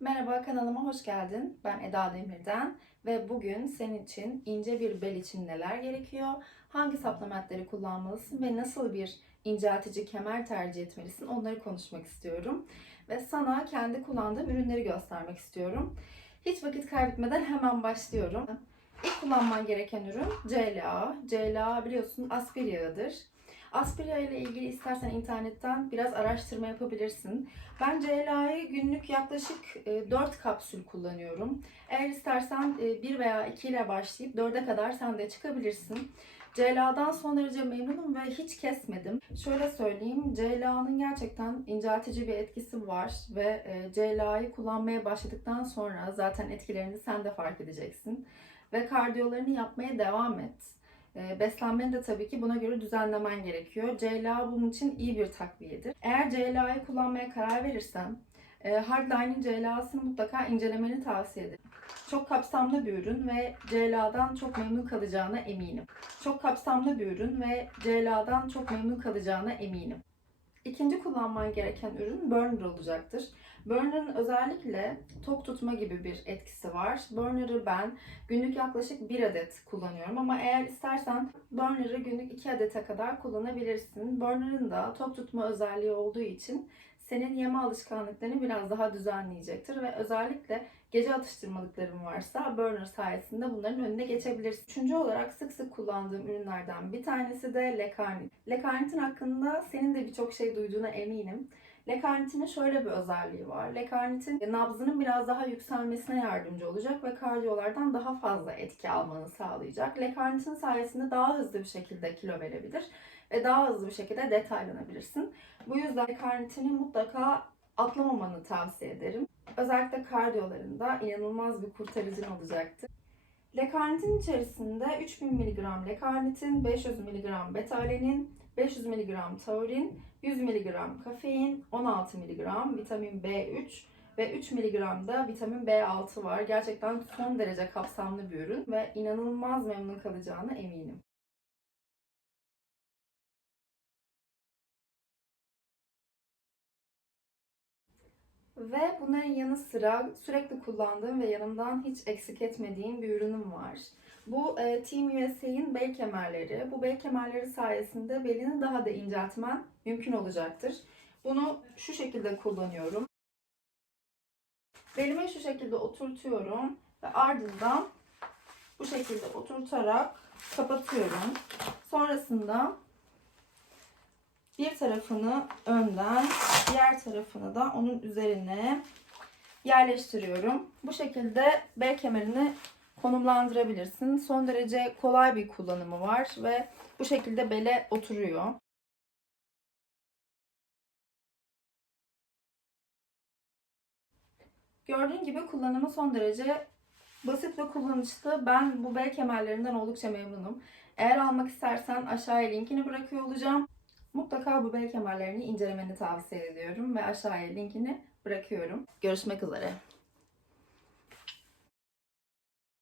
Merhaba kanalıma hoş geldin. Ben Eda Demir'den ve bugün senin için ince bir bel için neler gerekiyor, hangi supplementleri kullanmalısın ve nasıl bir inceltici kemer tercih etmelisin onları konuşmak istiyorum. Ve sana kendi kullandığım ürünleri göstermek istiyorum. Hiç vakit kaybetmeden hemen başlıyorum. İlk kullanman gereken ürün CLA. CLA biliyorsun aspir yağıdır. Aspir yağı ile ilgili istersen internetten biraz araştırma yapabilirsin. Ben CLA'yı günlük yaklaşık 4 kapsül kullanıyorum. Eğer istersen 1 veya 2 ile başlayıp 4'e kadar sen de çıkabilirsin. CLA'dan son derece memnunum ve hiç kesmedim. Şöyle söyleyeyim, CLA'nın gerçekten inceltici bir etkisi var ve e, CLA'yı kullanmaya başladıktan sonra zaten etkilerini sen de fark edeceksin. Ve kardiyolarını yapmaya devam et. E, Beslenmeni de tabii ki buna göre düzenlemen gerekiyor. CLA bunun için iyi bir takviyedir. Eğer CLA'yı kullanmaya karar verirsen e, Hardline'in CLA'sını mutlaka incelemeni tavsiye ederim. Çok kapsamlı bir ürün ve CLA'dan çok memnun kalacağına eminim. Çok kapsamlı bir ürün ve CLA'dan çok memnun kalacağına eminim. İkinci kullanman gereken ürün burner olacaktır. Burner'ın özellikle tok tutma gibi bir etkisi var. Burner'ı ben günlük yaklaşık 1 adet kullanıyorum ama eğer istersen Burner'ı günlük 2 adete kadar kullanabilirsin. Burner'ın da tok tutma özelliği olduğu için senin yeme alışkanlıklarını biraz daha düzenleyecektir ve özellikle gece atıştırmalıkların varsa burner sayesinde bunların önüne geçebilirsin. Üçüncü olarak sık sık kullandığım ürünlerden bir tanesi de Lecarnit. Lecarnit'in hakkında senin de birçok şey duyduğuna eminim. Lecarnit'in şöyle bir özelliği var. Lecarnit'in nabzının biraz daha yükselmesine yardımcı olacak ve kardiyolardan daha fazla etki almanı sağlayacak. Lecarnit'in sayesinde daha hızlı bir şekilde kilo verebilir ve daha hızlı bir şekilde detaylanabilirsin. Bu yüzden Lecarnit'ini mutlaka atlamamanı tavsiye ederim. Özellikle kardiyolarında inanılmaz bir kurtarıcın olacaktır. Lekarnitin içerisinde 3000 mg lekarnitin, 500 mg betalenin, 500 mg taurin, 100 mg kafein, 16 mg vitamin B3 ve 3 mg da vitamin B6 var. Gerçekten son derece kapsamlı bir ürün ve inanılmaz memnun kalacağına eminim. Ve bunların yanı sıra sürekli kullandığım ve yanımdan hiç eksik etmediğim bir ürünüm var. Bu e, Team USA'in bel kemerleri. Bu bel kemerleri sayesinde belini daha da inceltmen mümkün olacaktır. Bunu şu şekilde kullanıyorum. Belime şu şekilde oturtuyorum ve ardından bu şekilde oturtarak kapatıyorum. Sonrasında bir tarafını önden, diğer tarafını da onun üzerine yerleştiriyorum. Bu şekilde bel kemerini konumlandırabilirsin. Son derece kolay bir kullanımı var ve bu şekilde bele oturuyor. Gördüğün gibi kullanımı son derece basit ve kullanışlı. Ben bu bel kemerlerinden oldukça memnunum. Eğer almak istersen aşağıya linkini bırakıyor olacağım. Mutlaka bu bel kemerlerini incelemeni tavsiye ediyorum ve aşağıya linkini bırakıyorum. Görüşmek üzere.